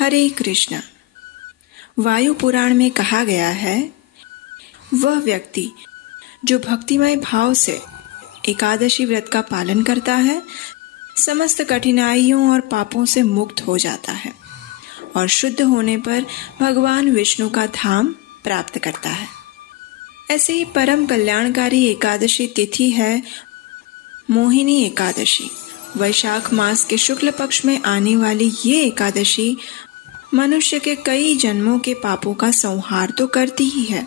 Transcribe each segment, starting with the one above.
हरे कृष्ण। वायु पुराण में कहा गया है, वह व्यक्ति जो भक्तिमय भाव से एकादशी व्रत का पालन करता है, समस्त कठिनाइयों और पापों से मुक्त हो जाता है और शुद्ध होने पर भगवान विष्णु का धाम प्राप्त करता है। ऐसे ही परम कल्याणकारी एकादशी तिथि है मोहिनी एकादशी। वैशाख मास के शुक्ल पक्ष में आने वाली ये एकादशी मनुष्य के कई जन्मों के पापों का संहार तो करती ही है,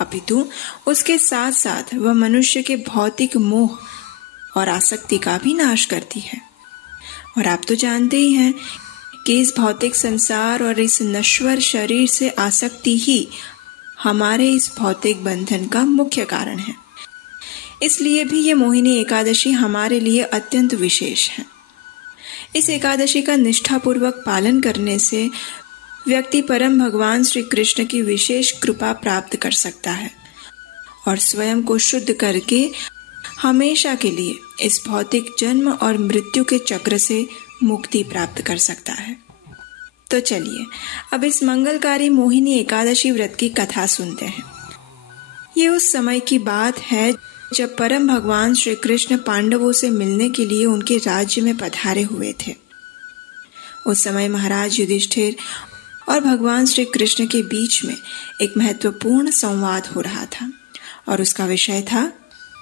अपितु उसके साथ साथ वह मनुष्य के भौतिक मोह और आसक्ति का भी नाश करती है। और आप तो जानते ही हैं कि इस भौतिक संसार और इस नश्वर शरीर से आसक्ति ही हमारे इस भौतिक बंधन का मुख्य कारण है। इसलिए भी ये मोहिनी एकादशी हमारे लिए अत्यंत विशेष है। इस एकादशी का निष्ठापूर्वक पालन करने से व्यक्ति परम भगवान श्री कृष्ण की विशेष कृपा प्राप्त कर सकता है और स्वयं को शुद्ध करके हमेशा के लिए इस भौतिक जन्म और मृत्यु के चक्र से मुक्ति प्राप्त कर सकता है। तो चलिए अब इस मंगलकारी मोहिनी एकादशी व्रत की कथा सुनते हैं। ये उस समय की बात है जब परम भगवान श्री कृष्ण पांडवों से मिलने के लिए उनके राज्य में पधारे हुए थे। उस समय महाराज युधिष्ठिर और भगवान श्री कृष्ण के बीच में एक महत्वपूर्ण संवाद हो रहा था और उसका विषय था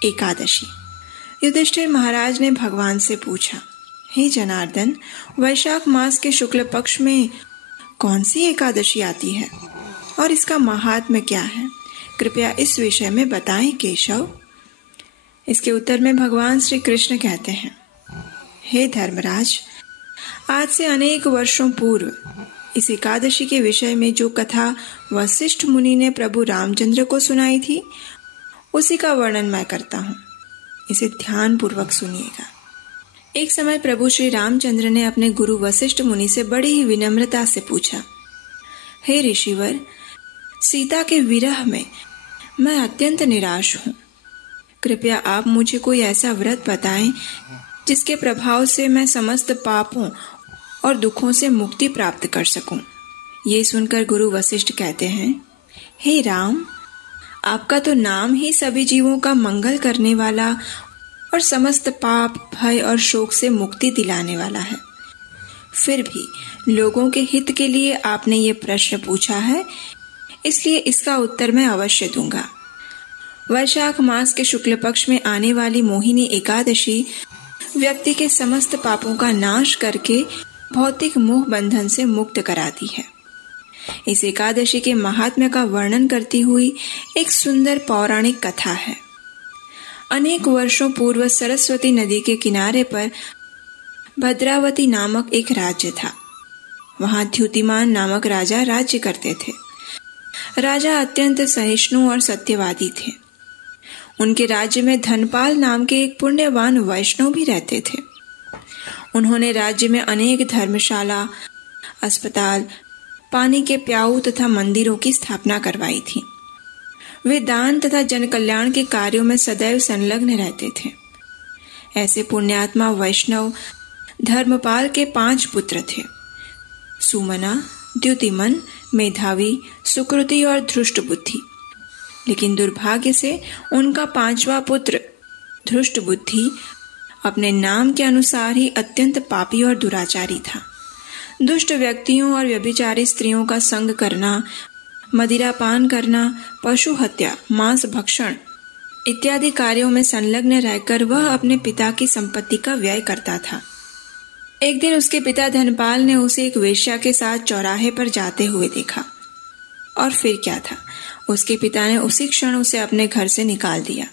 एकादशी। युधिष्ठिर महाराज ने भगवान से पूछा, हे जनार्दन, वैशाख मास के शुक्ल पक्ष में कौन सी एकादशी आती है और इसका महात्म्य क्या है? कृपया इस विषय में बताएं केशव। इसके उत्तर में भगवान श्री कृष्ण कहते हैं, हे धर्मराज, आज से अनेक वर्षों पूर्व इस एकादशी के विषय में जो कथा वशिष्ठ मुनि ने प्रभु रामचंद्र को सुनाई थी, उसी का वर्णन मैं करता हूँ। इसे ध्यान पूर्वक सुनिएगा। एक समय प्रभु श्री रामचंद्र ने अपने गुरु वशिष्ठ मुनि से बड़ी ही विनम्रता से पूछा, हे ऋषिवर, सीता के विरह में मैं अत्यंत निराश हूँ। कृपया आप मुझे कोई ऐसा व्रत बताएं जिसके प्रभाव से मैं समस्त पापों और दुखों से मुक्ति प्राप्त कर सकूं। ये सुनकर गुरु वशिष्ठ कहते हैं, हे राम, आपका तो नाम ही सभी जीवों का मंगल करने वाला और समस्त पाप, भय और शोक से मुक्ति दिलाने वाला है। फिर भी लोगों के हित के लिए आपने ये प्रश्न पूछा है, इसलिए इसका उत्तर मैं अवश्य दूंगा। वैशाख मास के शुक्ल पक्ष में आने वाली मोहिनी एकादशी व्यक्ति के समस्त पापों का नाश करके भौतिक मोह बंधन से मुक्त कराती है। इस एकादशी के महात्म्य का वर्णन करती हुई एक सुंदर पौराणिक कथा है। अनेक वर्षों पूर्व सरस्वती नदी के किनारे पर भद्रावती नामक एक राज्य था। वहां द्युतिमान नामक राजा राज्य करते थे। राजा अत्यंत सहिष्णु और सत्यवादी थे। उनके राज्य में धनपाल नाम के एक पुण्यवान वैष्णव भी रहते थे। उन्होंने राज्य में अनेक धर्मशाला, अस्पताल, पानी के प्याऊ तथा मंदिरों की स्थापना करवाई थी। वे दान तथा जन कल्याण के कार्यों में सदैव संलग्न रहते थे। ऐसे पुण्यात्मा वैष्णव धर्मपाल के 5 पुत्र थे, सुमना, द्युतिमन, मेधावी, सुकृति और धृष्ट बुद्धि। लेकिन दुर्भाग्य से उनका 5वां पुत्र धृष्ट बुद्धि अपने नाम के अनुसार ही अत्यंत पापी और दुराचारी था। दुष्ट व्यक्तियों और व्यभिचारी स्त्रियों का संग करना, मदिरा पान करना, पशु हत्या, मांस भक्षण इत्यादि कार्यों में संलग्न रहकर वह अपने पिता की संपत्ति का व्यय करता था। एक दिन उसके पिता धनपाल ने उसे एक वेश्या के साथ चौराहे पर जाते हुए देखा और फिर क्या था, उसके पिता ने उसी क्षण उसे अपने घर से निकाल दिया।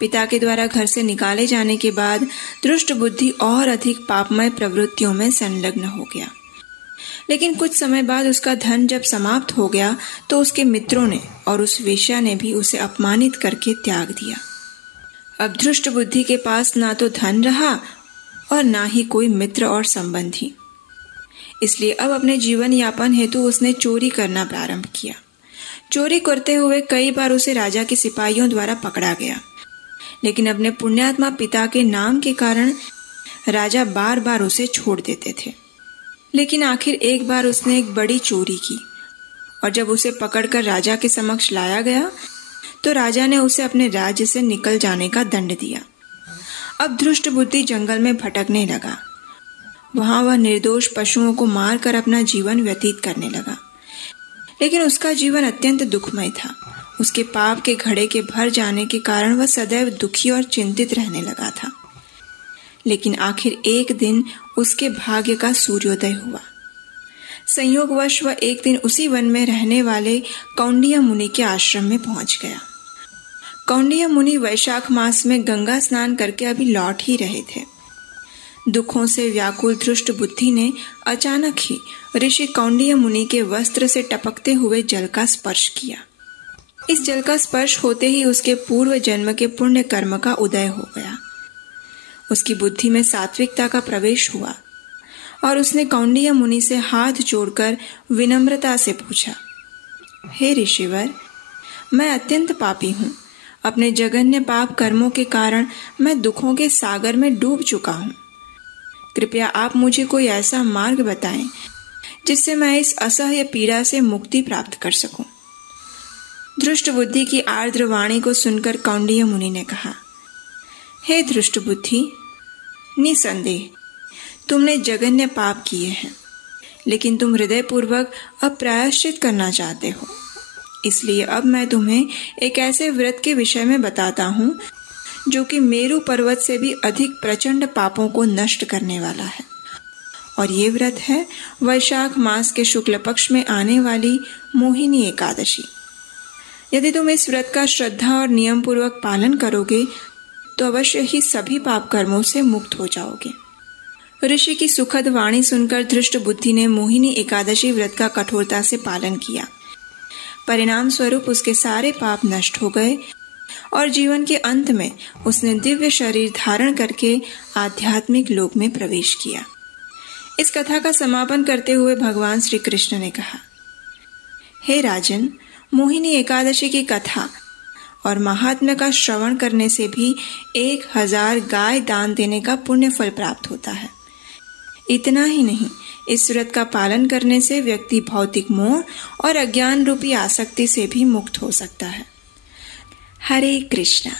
पिता के द्वारा घर से निकाले जाने के बाद दुष्ट बुद्धि और अधिक पापमय प्रवृत्तियों में संलग्न हो गया। लेकिन कुछ समय बाद उसका धन जब समाप्त हो गया तो उसके मित्रों ने और उस वेश्या ने भी उसे अपमानित करके त्याग दिया। अब दुष्ट बुद्धि के पास ना तो धन रहा और ना ही कोई मित्र और संबंधी। इसलिए अब अपने जीवन यापन हेतु उसने चोरी करना प्रारंभ किया। चोरी करते हुए कई बार उसे राजा के सिपाहियों द्वारा पकड़ा गया, लेकिन अपने पुण्यात्मा पिता के नाम के कारण राजा बार बार उसे छोड़ देते थे। लेकिन आखिर एक बार उसने एक बड़ी चोरी की और जब उसे पकड़कर राजा के समक्ष लाया गया तो राजा ने उसे अपने राज्य से निकल जाने का दंड दिया। अब धृष्ट बुद्धि जंगल में भटकने लगा। वहां वह निर्दोष पशुओं को मारकर अपना जीवन व्यतीत करने लगा, लेकिन उसका जीवन अत्यंत दुखमय था। उसके पाप के घड़े के भर जाने के कारण वह सदैव दुखी और चिंतित रहने लगा था। लेकिन आखिर एक दिन उसके भाग्य का सूर्योदय हुआ। संयोगवश वह एक दिन उसी वन में रहने वाले कौंडिन्य मुनि के आश्रम में पहुंच गया। कौंडिन्य मुनि वैशाख मास में गंगा स्नान करके अभी लौट ही रहे थे। दुखों से व्याकुल धृष्ट बुद्धि ने अचानक ही ऋषि कौंडिन्य मुनि के वस्त्र से टपकते हुए जल का स्पर्श किया। इस जल का स्पर्श होते ही उसके पूर्व जन्म के पुण्य कर्म का उदय हो गया। उसकी बुद्धि में सात्विकता का प्रवेश हुआ और उसने कौंडिन्य मुनि से हाथ जोड़कर विनम्रता से पूछा, हे ऋषिवर, मैं अत्यंत पापी हूँ। अपने जघन्य पाप कर्मों के कारण मैं दुखों के सागर में डूब चुका हूँ। कृपया आप मुझे कोई ऐसा मार्ग बताएं जिससे मैं इस असह्य पीड़ा से मुक्ति प्राप्त कर सकूं। धृष्ट बुद्धि की आर्द्र वाणी को सुनकर कौंडिन्य मुनि ने कहा, हे धृष्ट बुद्धि, निसंदेह तुमने जघन्य पाप किए हैं, लेकिन तुम हृदयपूर्वक अब प्रायश्चित करना चाहते हो। इसलिए अब मैं तुम्हें एक ऐसे व्रत के विषय में बताता हूँ जो कि मेरु पर्वत से भी अधिक प्रचंड पापों को नष्ट करने वाला है। और ये व्रत है वैशाख मास के शुक्ल पक्ष में आने वाली मोहिनी एकादशी। यदि तुम इस व्रत का श्रद्धा और नियम पूर्वक पालन करोगे तो अवश्य ही सभी पाप कर्मों से मुक्त हो जाओगे। ऋषि की सुखद वाणी सुनकर धृष्ट बुद्धि ने मोहिनी एकादशी व्रत का कठोरता से पालन किया। परिणाम स्वरूप उसके सारे पाप नष्ट हो गए और जीवन के अंत में उसने दिव्य शरीर धारण करके आध्यात्मिक लोक में प्रवेश किया। इस कथा का समापन करते हुए भगवान श्री कृष्ण ने कहा, हे राजन, मोहिनी एकादशी की कथा और महात्म्य का श्रवण करने से भी 1000 गाय दान देने का पुण्य फल प्राप्त होता है। इतना ही नहीं, इस व्रत का पालन करने से व्यक्ति भौतिक मोह और अज्ञान रूपी आसक्ति से भी मुक्त हो सकता है। हरे कृष्णा।